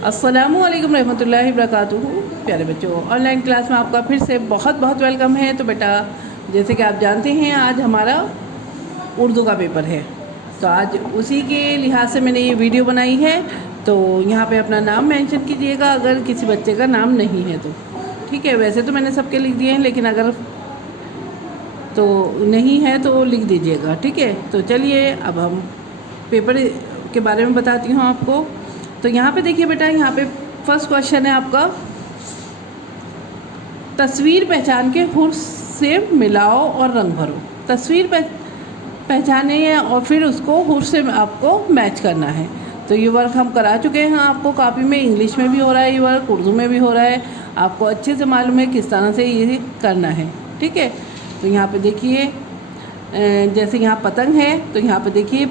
अस्सलामुअलैकुम रहमतुल्लाहि वबरकातुहू। प्यारे बच्चों, ऑनलाइन क्लास में आपका फिर से बहुत बहुत वेलकम है। तो बेटा, जैसे कि आप जानते हैं, आज हमारा उर्दू का पेपर है। तो आज उसी के लिहाज से मैंने ये वीडियो बनाई है। तो यहाँ पे अपना नाम मेंशन कीजिएगा अगर किसी बच्चे का नाम नहीं है तो। ठीक है, वैसे तो मैंने सबके लिख दिए हैं, लेकिन अगर तो नहीं है तो लिख दीजिएगा। ठीक है, तो चलिए अब हम पेपर के बारे में बताती हूँ आपको। तो यहाँ पे देखिए बेटा, यहाँ पे फर्स्ट क्वेश्चन है आपका, तस्वीर पहचान के हुर्फ से मिलाओ और रंग भरो। तस्वीर पहचाने है और फिर उसको हुर्फ से आपको मैच करना है। तो ये वर्क हम करा चुके हैं आपको कॉपी में, इंग्लिश में भी हो रहा है ये वर्क, उर्दू में भी हो रहा है। आपको अच्छे से मालूम है किस तरह से ये करना है। ठीक है, तो यहाँ पे देखिए, जैसे यहाँ पतंग है तो यहाँ पे देखिए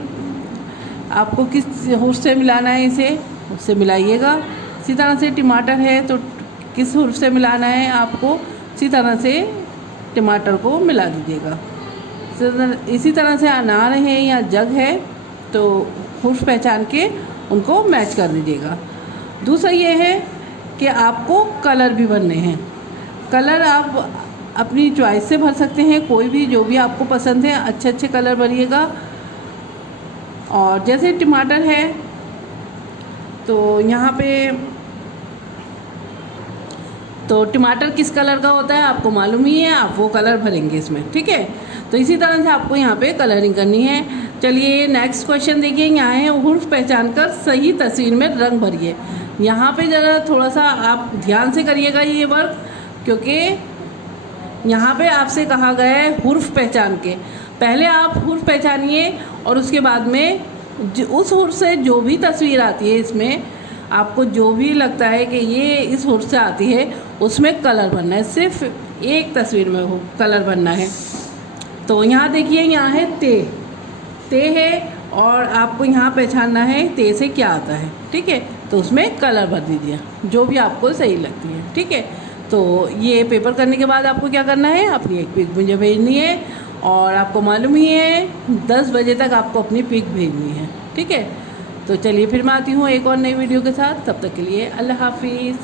आपको किस हुर्फ से मिलाना है, इसे उससे मिलाइएगा। इसी तरह से टमाटर है तो किस हुर्फ से मिलाना है आपको, इसी तरह से टमाटर को मिला दीजिएगा। इसी तरह से अनार है या जग है तो हुर्फ पहचान के उनको मैच कर दीजिएगा। दूसरा ये है कि आपको कलर भी भरने हैं। कलर आप अपनी चॉइस से भर सकते हैं, कोई भी जो भी आपको पसंद है अच्छे अच्छे कलर भरिएगा। और जैसे टमाटर है तो यहाँ पे तो टमाटर किस कलर का होता है आपको मालूम ही है, आप वो कलर भरेंगे इसमें। ठीक है, तो इसी तरह से आपको यहाँ पे कलरिंग करनी है। चलिए नेक्स्ट क्वेश्चन देखिए, यहाँ है हुर्फ पहचान कर सही तस्वीर में रंग भरिए। यहाँ पे ज़रा थोड़ा सा आप ध्यान से करिएगा ये वर्क, क्योंकि यहाँ पे आपसे कहा गया है हुर्फ पहचान के। पहले आप हुर्फ पहचानिए और उसके बाद में उस हुर्फ से जो भी तस्वीर आती है, इसमें आपको जो भी लगता है कि ये इस हुर्फ से आती है उसमें कलर भरना है। सिर्फ एक तस्वीर में हो कलर भरना है। तो यहाँ देखिए, यहाँ है ते है और आपको यहाँ पहचानना है ते से क्या आता है। ठीक है, तो उसमें कलर भर दीजिए जो भी आपको सही लगती है। ठीक है, तो ये पेपर करने के बाद आपको क्या करना है, अपनी एक पिक मुझे भेजनी है। और आपको मालूम ही है 10 बजे तक आपको अपनी पिक भेजनी है। ठीक है, तो चलिए फिर मैं आती हूँ एक और नई वीडियो के साथ। तब तक के लिए अल्लाह हाफिज़।